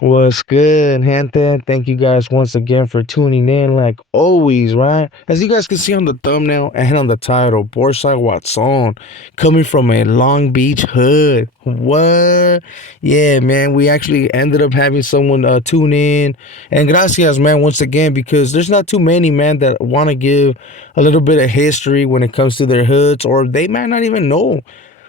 What's good, gente? Thank you guys once again for tuning in, like always, right? As you guys can see on the thumbnail and on the title, Borsa Watson, coming from a Long Beach hood. What? Yeah, man, we actually ended up having someone tune in. And gracias, man, once again, because there's not too many, man, that want to give a little bit of history when it comes to their hoods, or they might not even know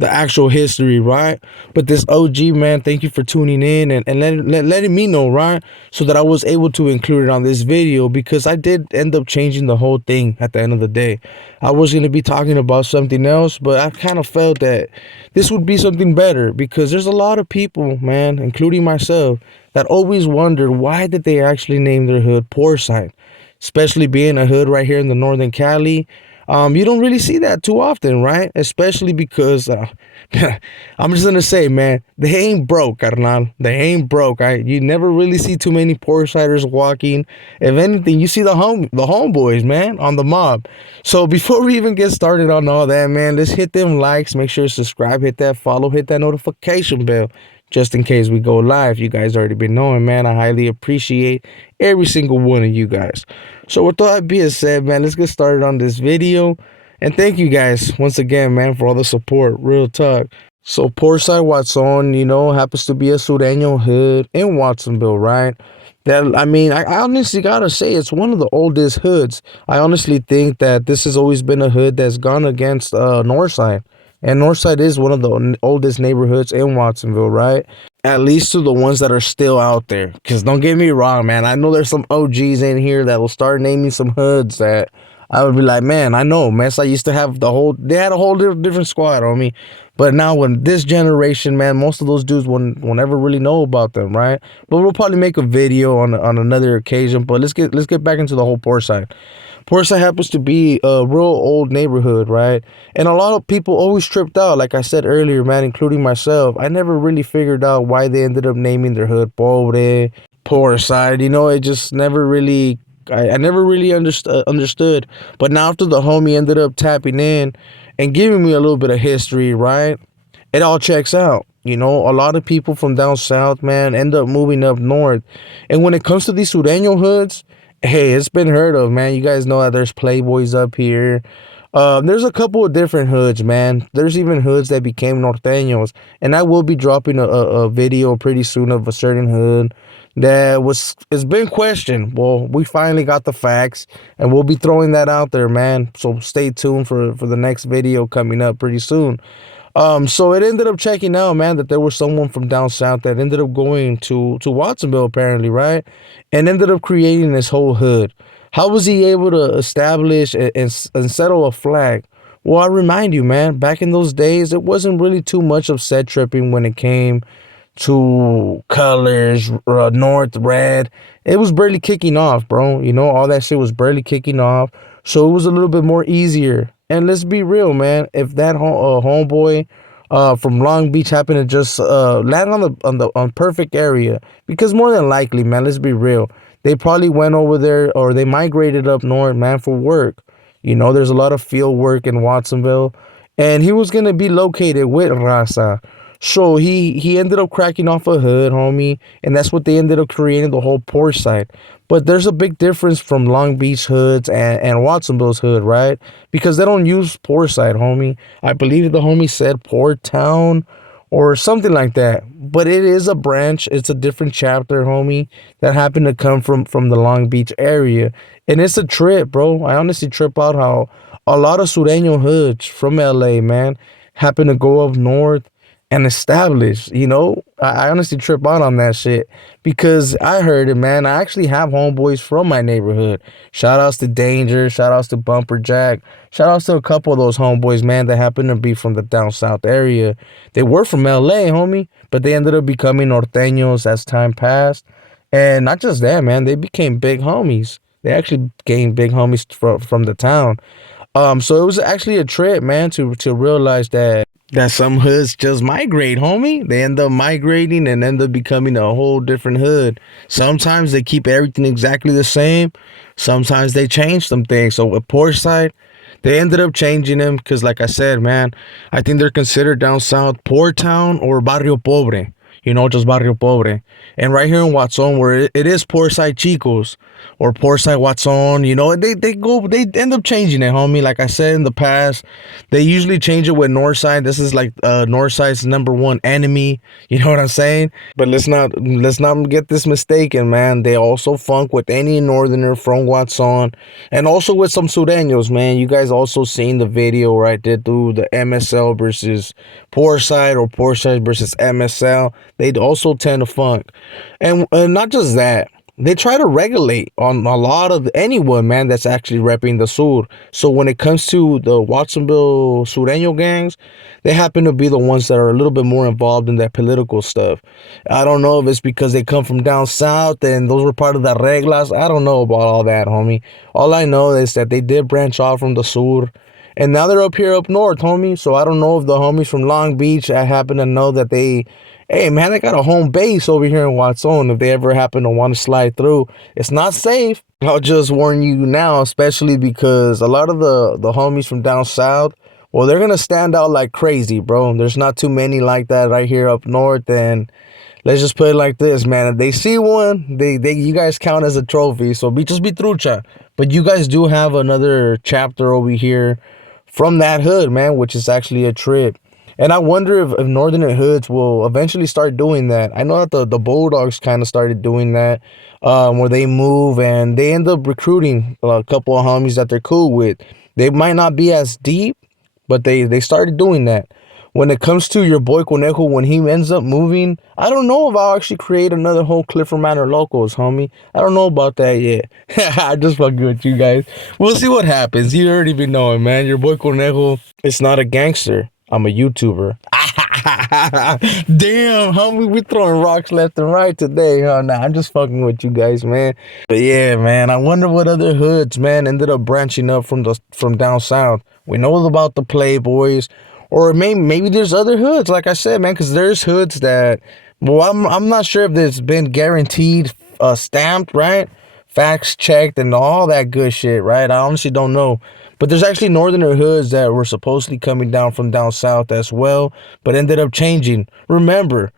the actual history, right? But this OG, man, thank you for tuning in and letting me know, right? So that I was able to include it on this video because I did end up changing the whole thing at the end of the day. I was going to be talking about something else, but I kind of felt that this would be something better because there's a lot of people, man, including myself, that always wondered why did they actually name their hood Portside, especially being a hood right here in the Northern Cali. You don't really see that too often, right? Especially because I'm just gonna say, man, they ain't broke, carnal. They ain't broke. You never really see too many Portsiders walking. If anything, you see the homeboys, man, on the mob. So before we even get started on all that, man, let's hit them likes. Make sure to subscribe, hit that follow, hit that notification bell, just in case we go live. You guys already been knowing, man. I highly appreciate every single one of you guys. So with all that being said, man, let's get started on this video. And thank you guys once again, man, for all the support. Real talk. So Portside Watson, happens to be a Sureño hood in Watsonville, right? That I mean, I honestly gotta say it's one of the oldest hoods. I honestly think that this has always been a hood that's gone against Northside. And Northside is one of the oldest neighborhoods in Watsonville, right? At least to the ones that are still out there. Because don't get me wrong, man. I know there's some OGs in here that will start naming some hoods that I would be like, man, I know, man. So I used to have they had a whole different squad on me. But now, when this generation, man, most of those dudes won't ever really know about them, right? But we'll probably make a video on another occasion. But let's get back into the whole poor side. Portside happens to be a real old neighborhood, right? And a lot of people always tripped out, like I said earlier, man, including myself. I never really figured out why they ended up naming their hood Pobre, Portside. It just never really, I never really understood. But now after the homie ended up tapping in and giving me a little bit of history, right? It all checks out. A lot of people from down south, man, end up moving up north. And when it comes to these Sureño hoods, hey, it's been heard of, man. You guys know that there's Playboys up here. There's a couple of different hoods, man. There's even hoods that became norteños. And I will be dropping a video pretty soon of a certain hood that it's been questioned. Well, we finally got the facts, and we'll be throwing that out there, man. So stay tuned for the next video coming up pretty soon. So it ended up checking out, man, that there was someone from down south that ended up going to Watsonville, apparently, right? And ended up creating this whole hood. How was he able to establish and settle a flag? Well, I remind you, man, back in those days, it wasn't really too much of set tripping when it came to colors, north, red. It was barely kicking off, bro. All that shit was barely kicking off. So it was a little bit more easier. And let's be real, man. If that homeboy from Long Beach happened to just land on perfect area, because more than likely, man, let's be real, they probably went over there or they migrated up north, man, for work. There's a lot of field work in Watsonville, and he was gonna be located with Raza. So he ended up cracking off a hood, homie, and that's what they ended up creating the whole port side. But there's a big difference from Long Beach hoods and Watsonville's hood, right? Because they don't use port side, homie. I believe the homie said Port Town or something like that. But it is a branch. It's a different chapter, homie, that happened to come from the Long Beach area. And it's a trip, bro. I honestly trip out how a lot of Sureño hoods from LA, man, happen to go up north and establish. I honestly trip out on that shit because I heard it, man. I actually have homeboys from my neighborhood. Shout outs to Danger, shout outs to Bumper Jack, shout outs to a couple of those homeboys, man, that happen to be from the down south area. They were from LA, homie, but they ended up becoming norteños as time passed. And not just that, man, they became big homies. They actually gained big homies from the town. So it was actually a trip, man, to realize that some hoods just migrate, homie. They end up migrating and end up becoming a whole different hood. Sometimes they keep everything exactly the same. Sometimes they change some things. So with Portside, they ended up changing them because, like I said, man, I think they're considered down south poor town or barrio pobre. Just barrio pobre. And right here in Watson, where it is Portside Chicos or Portside Watson, they end up changing it, homie. Like I said in the past, they usually change it with Northside. This is like Northside's number one enemy. You know what I'm saying? But let's not get this mistaken, man. They also funk with any northerner from Watson, and also with some Surenos, man. You guys also seen the video where I did through the MSL versus Portside or Portside versus MSL. They'd also tend to funk, and not just that. They try to regulate on a lot of anyone, man, that's actually repping the Sur. So when it comes to the Watsonville Sureño gangs, they happen to be the ones that are a little bit more involved in that political stuff. I don't know if it's because they come from down south and those were part of the reglas. I don't know about all that, homie. All I know is that they did branch off from the Sur. And now they're up here up north, homie. So I don't know if the homies from Long Beach, I happen to know that hey, man, they got a home base over here in Watson. If they ever happen to want to slide through, it's not safe. I'll just warn you now, especially because a lot of the homies from down south, well, they're going to stand out like crazy, bro. There's not too many like that right here up north. And let's just put it like this, man. If they see one, you guys count as a trophy. So just be trucha. But you guys do have another chapter over here from that hood, man, which is actually a trip. And I wonder if Northern Hoods will eventually start doing that. I know that the Bulldogs kind of started doing that, where they move and they end up recruiting a couple of homies that they're cool with. They might not be as deep, but they started doing that. When it comes to your boy Conejo, when he ends up moving, I don't know if I'll actually create another whole Clifford Manor Locals, homie. I don't know about that yet. I just fucking with you guys. We'll see what happens. You already been knowing, man. Your boy Conejo is not a gangster. I'm a YouTuber. Damn, homie, we throwing rocks left and right today, huh? Nah, I'm just fucking with you guys, man. But yeah, man, I wonder what other hoods, man, ended up branching up from down south. We know about the Playboys, or maybe there's other hoods, like I said, man, because there's hoods that, well, I'm not sure if it's been guaranteed, stamped, right? Facts checked and all that good shit, right? I honestly don't know. But there's actually northerner hoods that were supposedly coming down from down south as well, but ended up changing. Remember,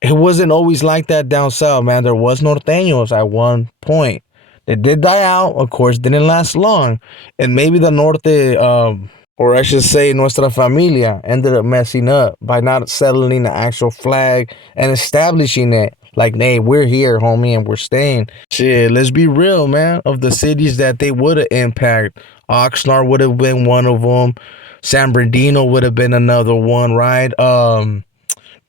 it wasn't always like that down south, man. There was norteños at one point. They did die out, of course, didn't last long. And maybe the norte, or I should say nuestra familia, ended up messing up by not settling the actual flag and establishing it. Like, hey, we're here, homie, and we're staying. Shit, let's be real, man. Of the cities that they would have impacted, Oxnard would have been one of them. San Bernardino would have been another one, right?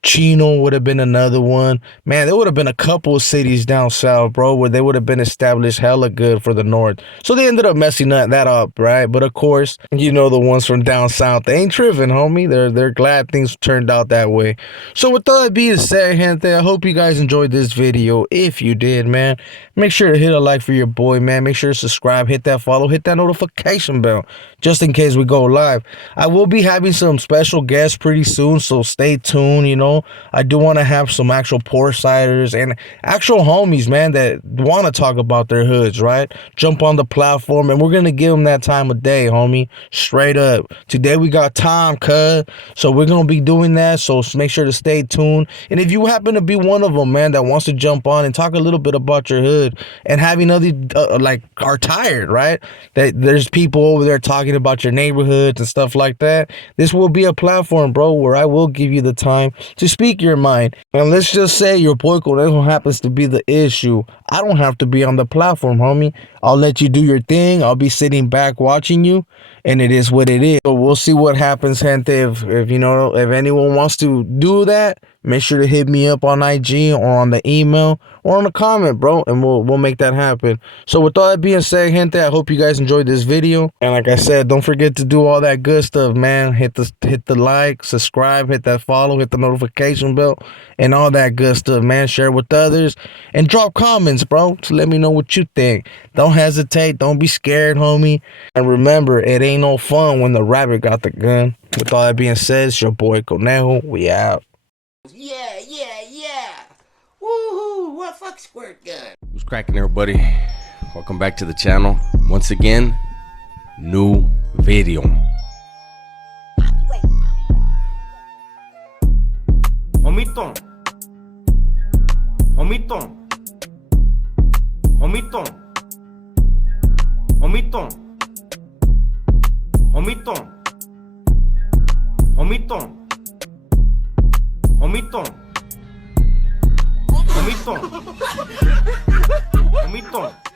Chino would have been another one. Man, there would have been a couple of cities down south, bro, where they would have been established hella good for the north. So they ended up messing that up, right? But of course, the ones from down south, they ain't tripping, homie. They're glad things turned out that way. So with that being said, gente, I hope you guys enjoyed this video. If you did, man, make sure to hit a like for your boy, man. Make sure to subscribe, hit that follow, hit that notification bell, just in case we go live. I will be having some special guests pretty soon, so stay tuned, I do want to have some actual Portsiders and actual homies, man, that want to talk about their hoods, right? Jump on the platform, and we're going to give them that time of day, homie. Straight up. Today we got time, cuz. So we're going to be doing that, so make sure to stay tuned. And if you happen to be one of them, man, that wants to jump on and talk a little bit about your hood and having other, are tired, right? That there's people over there talking about your neighborhoods and stuff like that. This will be a platform, bro, where I will give you the time to speak your mind. And let's just say your boy Conejo happens to be the issue. I don't have to be on the platform, homie. I'll let you do your thing. I'll be sitting back watching you, and it is what it is. So we'll see what happens, gente. If anyone wants to do that, make sure to hit me up on IG or on the email or on the comment, bro, and we'll make that happen. So with all that being said, gente, I hope you guys enjoyed this video. And like I said, don't forget to do all that good stuff, man. Hit the like, subscribe, hit that follow, hit the notification bell, and all that good stuff, man. Share with others and drop comments. comments, bro, to let me know what you think. Don't hesitate. Don't be scared, homie. And remember, it ain't no fun when the rabbit got the gun. With all that being said, it's your boy Conejo. We out. Yeah, yeah, yeah. Woohoo! What fuck squirt gun? What's cracking, everybody? Welcome back to the channel. Once again, new video. Omito. Omito. Omito. Omito. Omito. Omito. Omito. Omito. Omito.